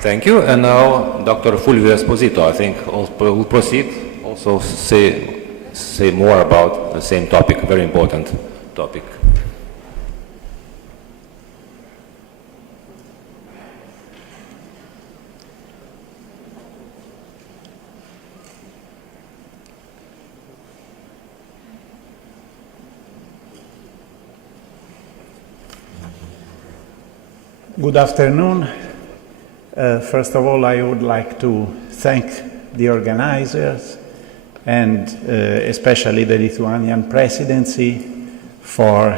Thank you. And now Dr. Fulvio Esposito, I think, will proceed, also say more about the same topic, very important topic. Good afternoon. First of all, I would like to thank the organizers and especially the Lithuanian presidency for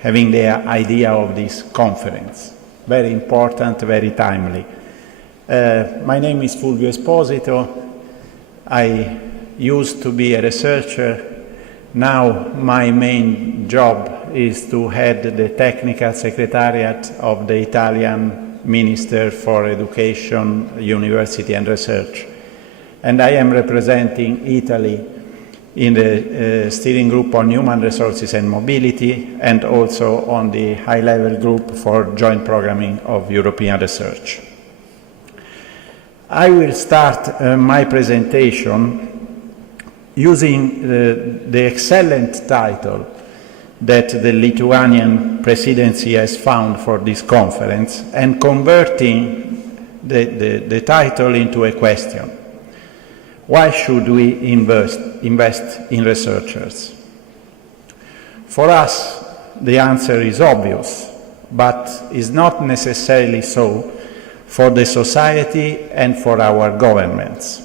having the idea of this conference. Very important, very timely. My name is Fulvio Esposito. I used to be a researcher. Now my main job is to head the technical secretariat of the Italian Minister for Education, University and Research. And I am representing Italy in the steering group on human resources and mobility, and also on the high-level group for joint programming of European research. I will start my presentation using the excellent title that the Lithuanian presidency has found for this conference and converting the title into a question. Why should we invest in researchers? For us, the answer is obvious, but is not necessarily so for the society and for our governments.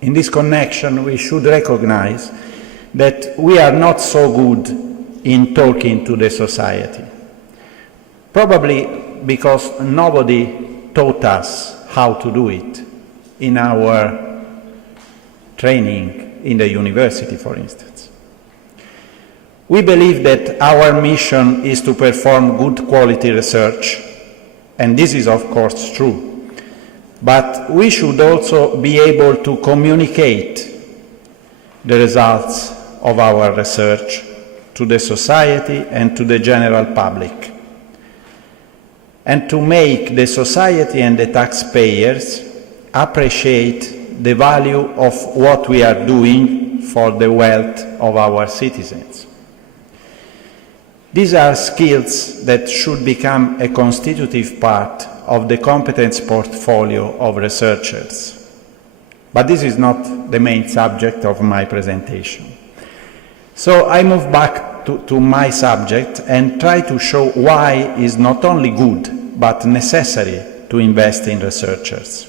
In this connection, we should recognize that we are not so good in talking to the society. Probably because nobody taught us how to do it in our training in the university, for instance. We believe that our mission is to perform good quality research, and this is of course true, but we should also be able to communicate the results of our research to the society and to the general public, and to make the society and the taxpayers appreciate the value of what we are doing for the wealth of our citizens. These are skills that should become a constitutive part of the competence portfolio of researchers. But this is not the main subject of my presentation. So I move back to my subject and try to show why it is not only good, but necessary to invest in researchers.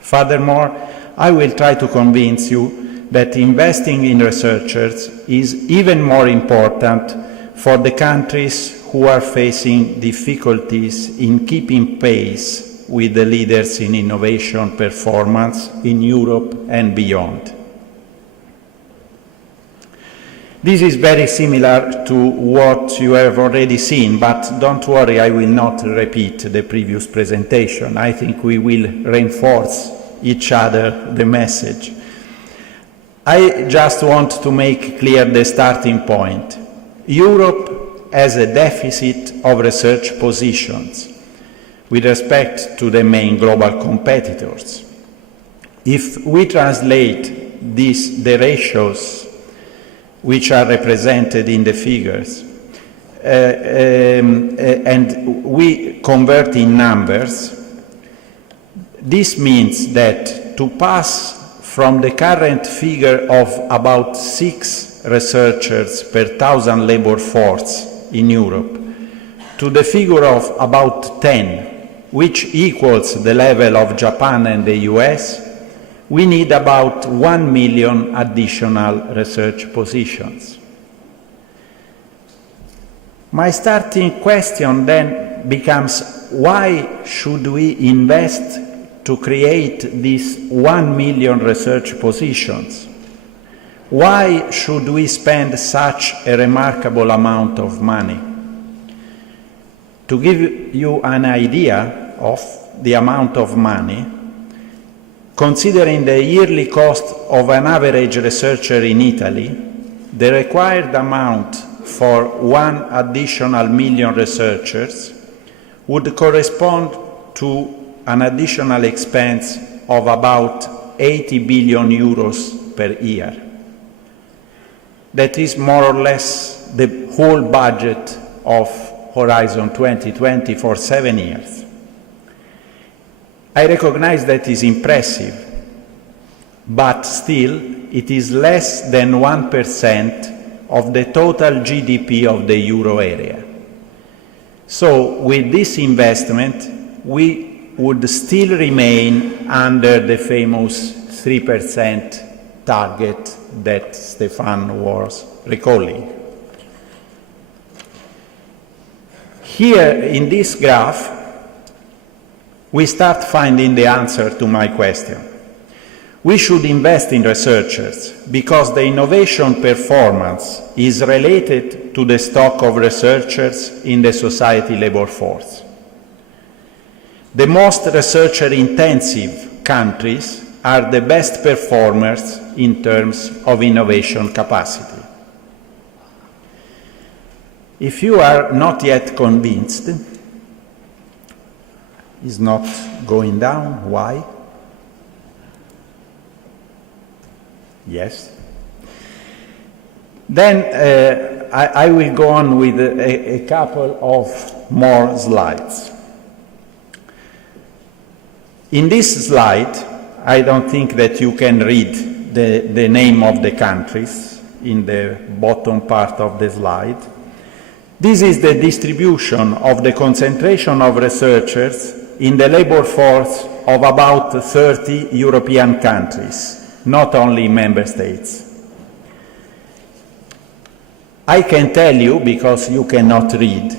Furthermore, I will try to convince you that investing in researchers is even more important for the countries who are facing difficulties in keeping pace with the leaders in innovation performance in Europe and beyond. This is very similar to what you have already seen, but don't worry, I will not repeat the previous presentation. I think we will reinforce each other the message. I just want to make clear the starting point. Europe has a deficit of research positions with respect to the main global competitors. If we translate the ratios which are represented in the figures, and we convert in numbers, this means that to pass from the current figure of about 6 researchers per 1,000 labor force in Europe to the figure of about 10, which equals the level of Japan and the US, we need about 1 million additional research positions. My starting question then becomes, why should we invest to create these 1 million research positions? Why should we spend such a remarkable amount of money? To give you an idea of the amount of money, considering the yearly cost of an average researcher in Italy, the required amount for 1 additional million researchers would correspond to an additional expense of about 80 billion euros per year. That is more or less the whole budget of Horizon 2020 for 7 years. I recognize that is impressive, but still it is less than 1% of the total GDP of the euro area. So with this investment, we would still remain under the famous 3% target that Stefan was recalling. Here in this graph, we start finding the answer to my question. We should invest in researchers because the innovation performance is related to the stock of researchers in the society labor force. The most researcher-intensive countries are the best performers in terms of innovation capacity. If you are not yet convinced, it's not going down. Why? Yes. Then I will go on with a couple of more slides. In this slide, I don't think that you can read the name of the countries in the bottom part of the slide. This is the distribution of the concentration of researchers in the labor force of about 30 European countries, not only member states. I can tell you, because you cannot read,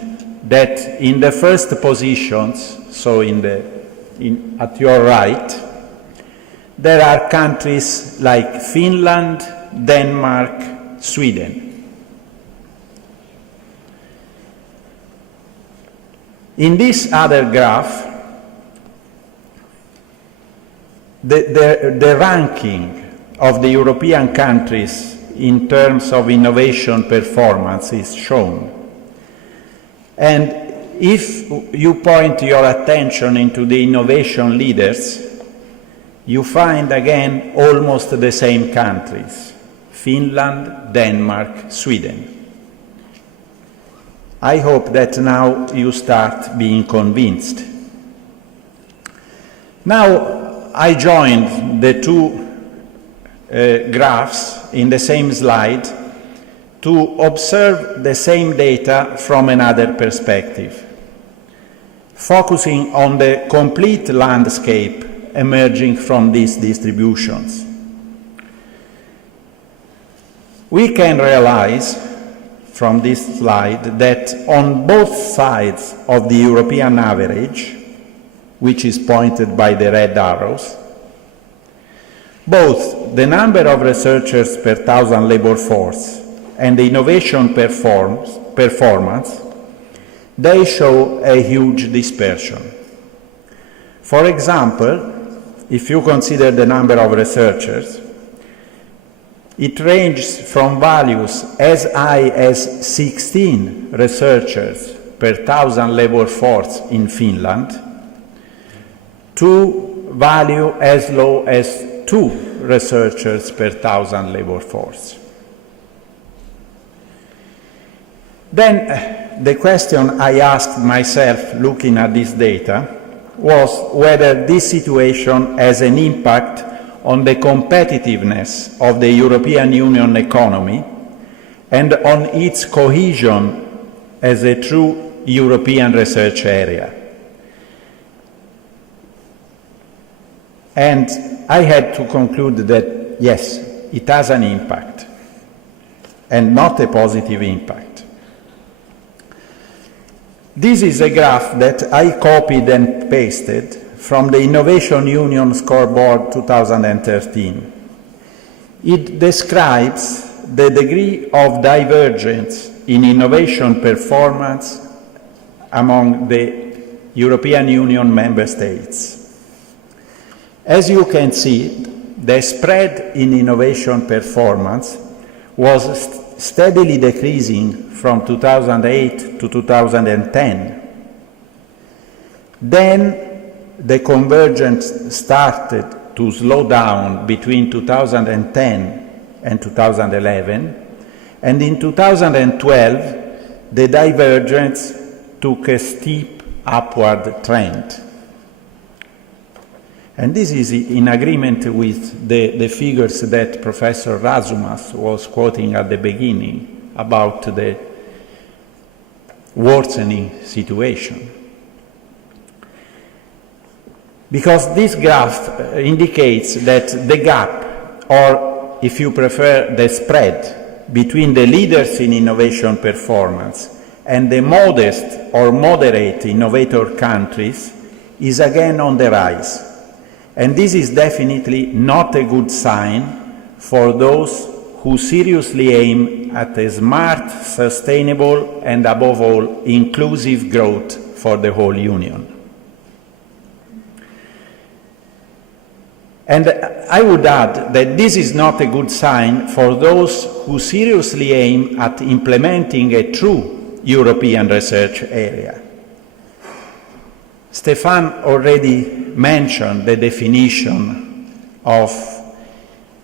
that in the first positions, so at your right, there are countries like Finland, Denmark, Sweden. In this other graph, the ranking of the European countries in terms of innovation performance is shown. And if you point your attention into the innovation leaders, you find again almost the same countries: Finland, Denmark, Sweden. I hope that now you start being convinced. Now, I joined the two graphs in the same slide to observe the same data from another perspective, focusing on the complete landscape emerging from these distributions. We can realize from this slide that on both sides of the European average, which is pointed by the red arrows, both the number of researchers per thousand labor force and the innovation performance, they show a huge dispersion. For example, if you consider the number of researchers, it ranges from values as high as 16 researchers per thousand labor force in Finland to value as low as 2 researchers per thousand labor force. Then the question I asked myself looking at this data was whether this situation has an impact on the competitiveness of the European Union economy and on its cohesion as a true European research area. And I had to conclude that, yes, it has an impact, and not a positive impact. This is a graph that I copied and pasted from the Innovation Union Scoreboard 2013. It describes the degree of divergence in innovation performance among the European Union member states. As you can see, the spread in innovation performance was steadily decreasing from 2008 to 2010. Then the convergence started to slow down between 2010 and 2011, and in 2012, the divergence took a steep upward trend. And this is in agreement with the figures that Professor Razumas was quoting at the beginning about the worsening situation. Because this graph indicates that the gap, or if you prefer, the spread between the leaders in innovation performance and the modest or moderate innovator countries is again on the rise. And this is definitely not a good sign for those who seriously aim at a smart, sustainable, and above all, inclusive growth for the whole Union. And I would add that this is not a good sign for those who seriously aim at implementing a true European research area. Stéphane already mentioned the definition of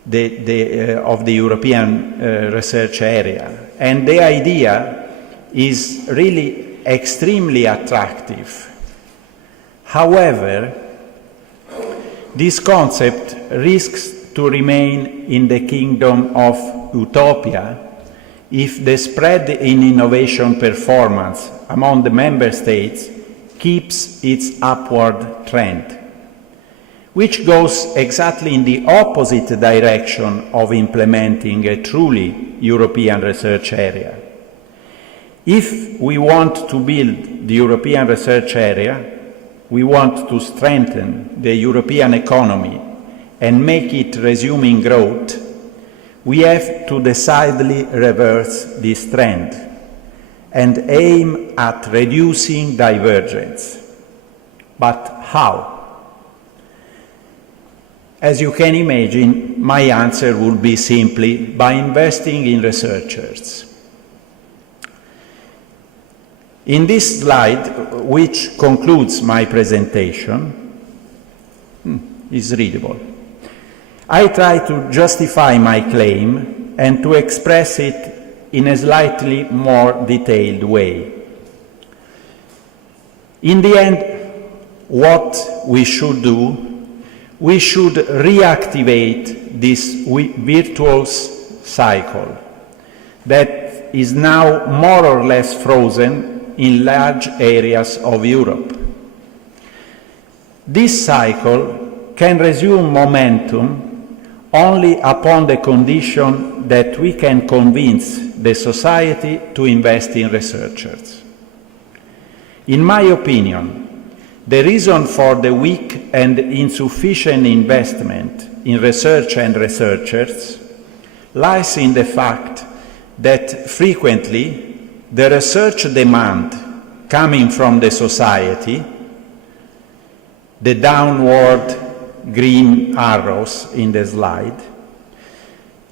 the European research area, and the idea is really extremely attractive. However, this concept risks to remain in the kingdom of utopia if the spread in innovation performance among the member states keeps its upward trend, which goes exactly in the opposite direction of implementing a truly European research area. If we want to build the European research area, we want to strengthen the European economy and make it resuming growth, we have to decidedly reverse this trend and aim at reducing divergence. But how? As you can imagine, my answer would be simply by investing in researchers. In this slide, which concludes my presentation, is readable. I try to justify my claim and to express it in a slightly more detailed way. In the end, what we should do, we should reactivate this virtuous cycle that is now more or less frozen in large areas of Europe. This cycle can resume momentum only upon the condition that we can convince the society to invest in researchers. In my opinion, the reason for the weak and insufficient investment in research and researchers lies in the fact that frequently the research demand coming from the society, the downward green arrows in the slide,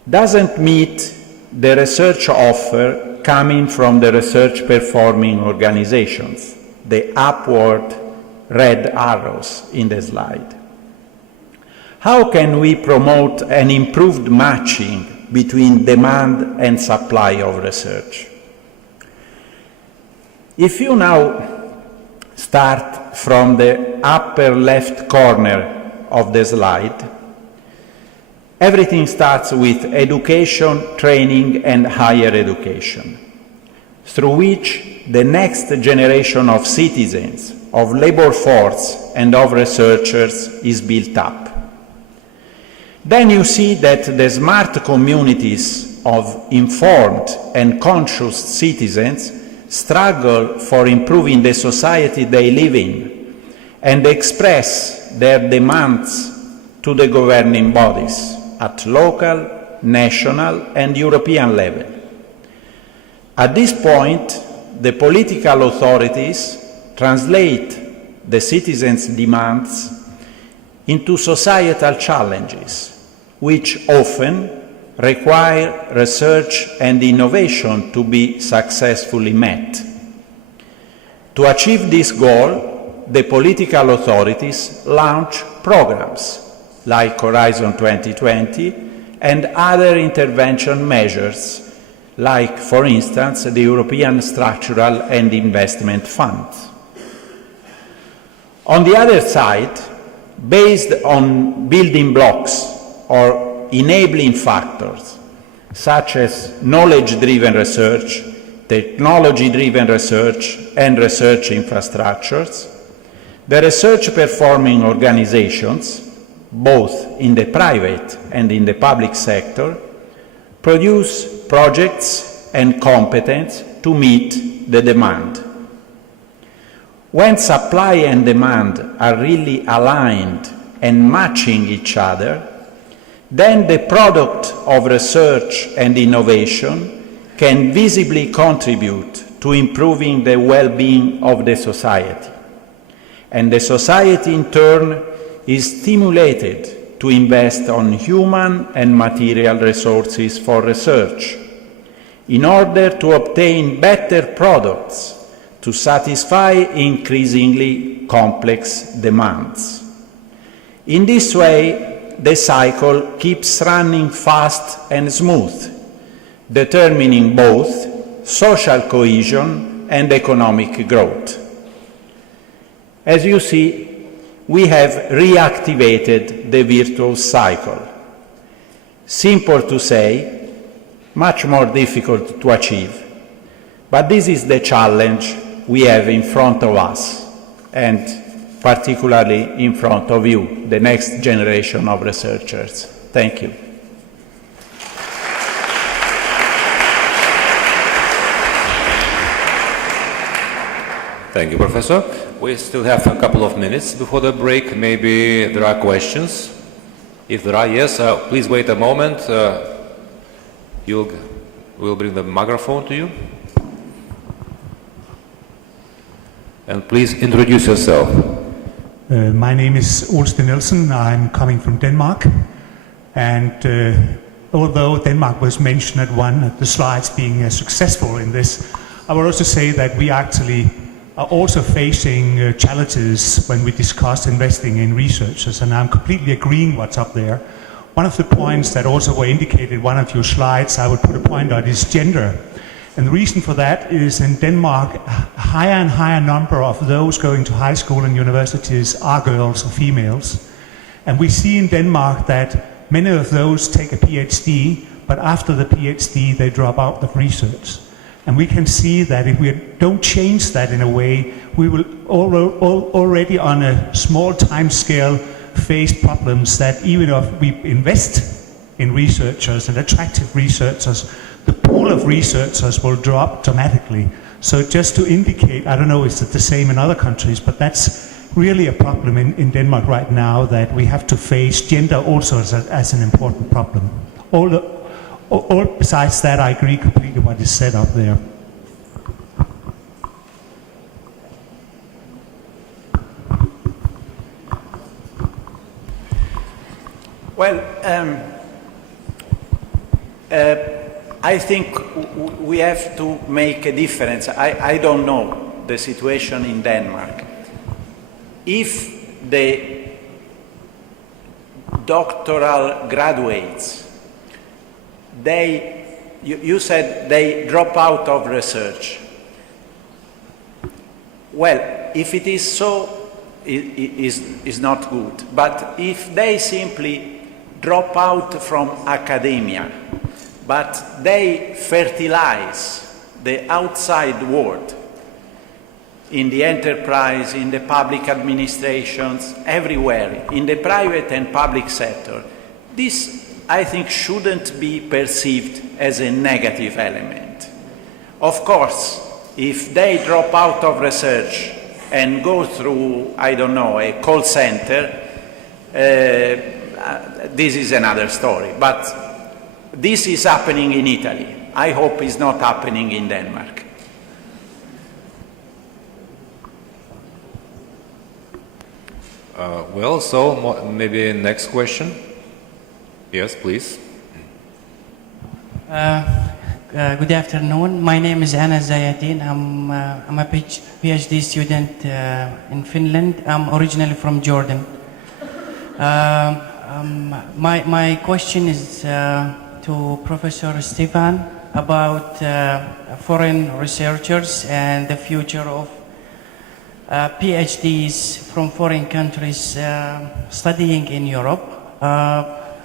doesn't meet the research offer coming from the research performing organizations, the upward red arrows in the slide. How can we promote an improved matching between demand and supply of research? If you now start from the upper left corner of the slide, everything starts with education, training, and higher education, through which the next generation of citizens, of labor force, and of researchers is built up. Then you see that the smart communities of informed and conscious citizens struggle for improving the society they live in and express their demands to the governing bodies at local, national, and European level. At this point, the political authorities translate the citizens' demands into societal challenges, which often require research and innovation to be successfully met. To achieve this goal, the political authorities launch programs like Horizon 2020 and other intervention measures like, for instance, the European Structural and Investment Fund. On the other side, based on building blocks or enabling factors such as knowledge-driven research, technology-driven research, and research infrastructures, the research-performing organizations, both in the private and in the public sector, produce projects and competence to meet the demand. When supply and demand are really aligned and matching each other, then the product of research and innovation can visibly contribute to improving the well-being of the society. And the society, in turn, is stimulated to invest on human and material resources for research in order to obtain better products to satisfy increasingly complex demands. In this way, the cycle keeps running fast and smooth, determining both social cohesion and economic growth. As you see, we have reactivated the virtuous cycle. Simple to say, much more difficult to achieve. But this is the challenge we have in front of us, and particularly in front of you, the next generation of researchers. Thank you. Thank you, Professor. We still have a couple of minutes before the break. Maybe there are questions. If there are, yes, please wait a moment. We'll bring the microphone to you. And please introduce yourself. My name is Olsten Nielsen. I'm coming from Denmark. And although Denmark was mentioned at one of the slides being successful in this, I would also say that we actually are also facing challenges when we discuss investing in researchers, and I'm completely agreeing what's up there. One of the points that also were indicated in one of your slides, I would put a point on, is gender. And the reason for that is in Denmark, a higher and higher number of those going to high school and universities are girls or females. And we see in Denmark that many of those take a PhD, but after the PhD they drop out of research. And we can see that if we don't change that in a way, we will already on a small time scale face problems that even if we invest in researchers and attractive researchers, the pool of researchers will drop dramatically. So just to indicate, I don't know, is it the same in other countries, but that's really a problem in Denmark right now, that we have to face gender also as an important problem. All besides that, I agree completely what is said up there. Well, I think we have to make a difference. I don't know the situation in Denmark. If the doctoral graduates, you said they drop out of research. Well, if it is so, it is not good. But if they simply drop out from academia, but they fertilize the outside world in the enterprise, in the public administrations, everywhere, in the private and public sector, this, I think, shouldn't be perceived as a negative element. Of course, if they drop out of research and go through, I don't know, a call center, this is another story. But this is happening in Italy. I hope it's not happening in Denmark. Well, so maybe next question. Yes, please. Good afternoon. My name is Ana Zayadin. I'm a PhD student in Finland. I'm originally from Jordan. My question is to Professor Stefan about foreign researchers and the future of PhDs from foreign countries studying in Europe.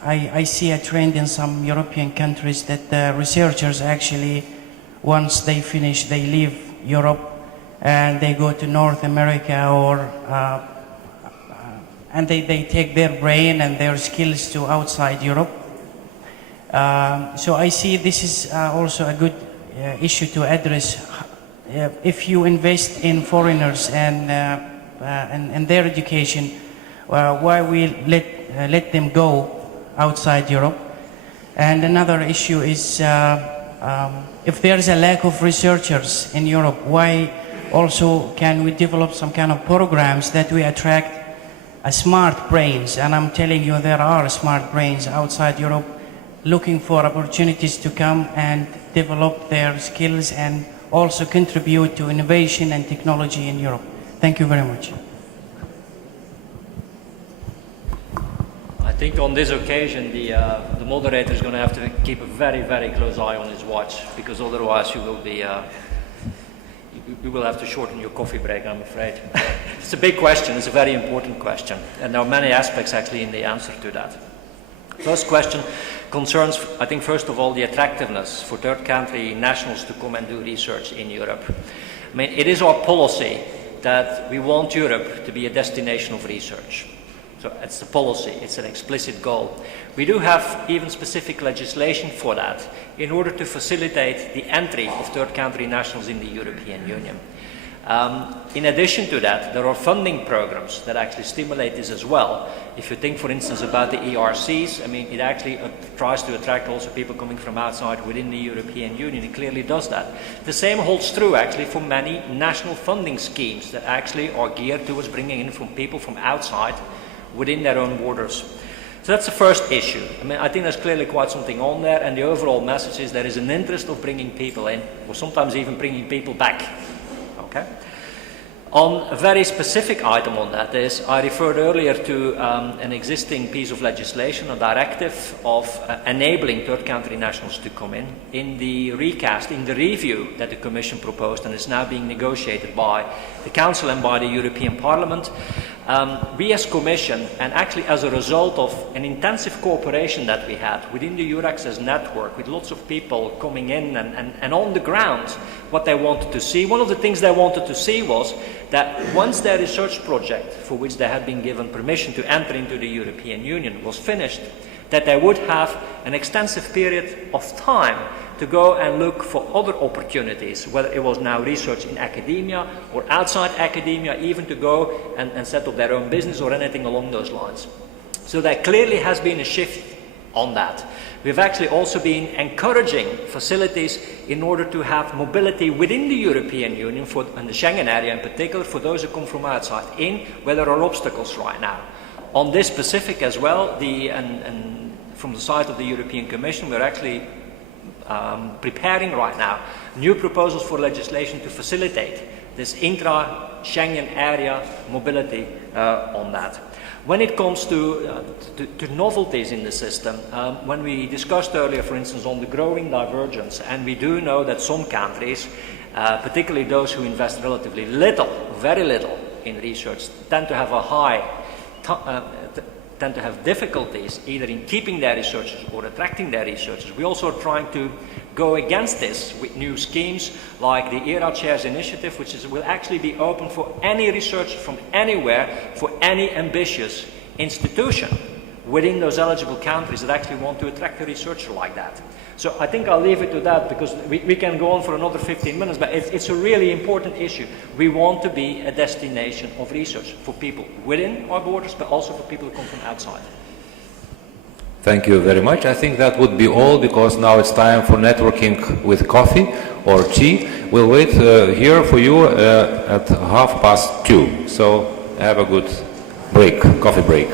I see a trend in some European countries that the researchers actually, once they finish, they leave Europe and they go to North America and they take their brain and their skills to outside Europe. So I see this is also a good issue to address. If you invest in foreigners and their education, why we let them go outside Europe? And another issue is if there is a lack of researchers in Europe, why also can we develop some kind of programs that we attract smart brains? And I'm telling you, there are smart brains outside Europe looking for opportunities to come and develop their skills and also contribute to innovation and technology in Europe. Thank you very much. I think on this occasion the moderator is going to have to keep a very, very close eye on his watch, because otherwise you will have to shorten your coffee break, I'm afraid. It's a big question, it's a very important question, and there are many aspects actually in the answer to that. First question concerns, I think, first of all, the attractiveness for third country nationals to come and do research in Europe. I mean, it is our policy that we want Europe to be a destination of research. So it's the policy, it's an explicit goal. We do have even specific legislation for that in order to facilitate the entry of third country nationals in the European Union. In addition to that, there are funding programs that actually stimulate this as well. If you think, for instance, about the ERCs, I mean, it actually tries to attract also people coming from outside within the European Union. It clearly does that. The same holds true actually for many national funding schemes that actually are geared towards bringing in from people from outside within their own borders. So that's the first issue. I mean, I think there's clearly quite something on there, and the overall message is there is an interest of bringing people in, or sometimes even bringing people back. Okay? On a very specific item on that is, I referred earlier to an existing piece of legislation, a directive of enabling third country nationals to come in the recast, in the review that the Commission proposed and is now being negotiated by the Council and by the European Parliament. We as Commission, and actually as a result of an intensive cooperation that we had within the Euraccess network, with lots of people coming in and on the ground, what they wanted to see. One of the things they wanted to see was that once their research project, for which they had been given permission to enter into the European Union, was finished, that they would have an extensive period of time to go and look for other opportunities, whether it was now research in academia or outside academia, even to go and set up their own business or anything along those lines. So there clearly has been a shift on that. We've actually also been encouraging facilities in order to have mobility within the European Union, and the Schengen area in particular, for those who come from outside in, where there are obstacles right now. On this specific as well, and from the side of the European Commission, we're actually preparing right now new proposals for legislation to facilitate this intra-Schengen area mobility on that. When it comes to novelties in the system, when we discussed earlier, for instance, on the growing divergence, and we do know that some countries, particularly those who invest relatively little, very little in research, tend to have tend to have difficulties either in keeping their researchers or attracting their researchers. We also are trying to go against this with new schemes like the ERA Chairs Initiative, which will actually be open for any researcher from anywhere, for any ambitious institution within those eligible countries that actually want to attract a researcher like that. So I think I'll leave it to that, because we can go on for another 15 minutes, but it's a really important issue. We want to be a destination of research for people within our borders, but also for people who come from outside. Thank you very much. I think that would be all, because now it's time for networking with coffee or tea. We'll wait here for you at 2:30. So have a good break, coffee break.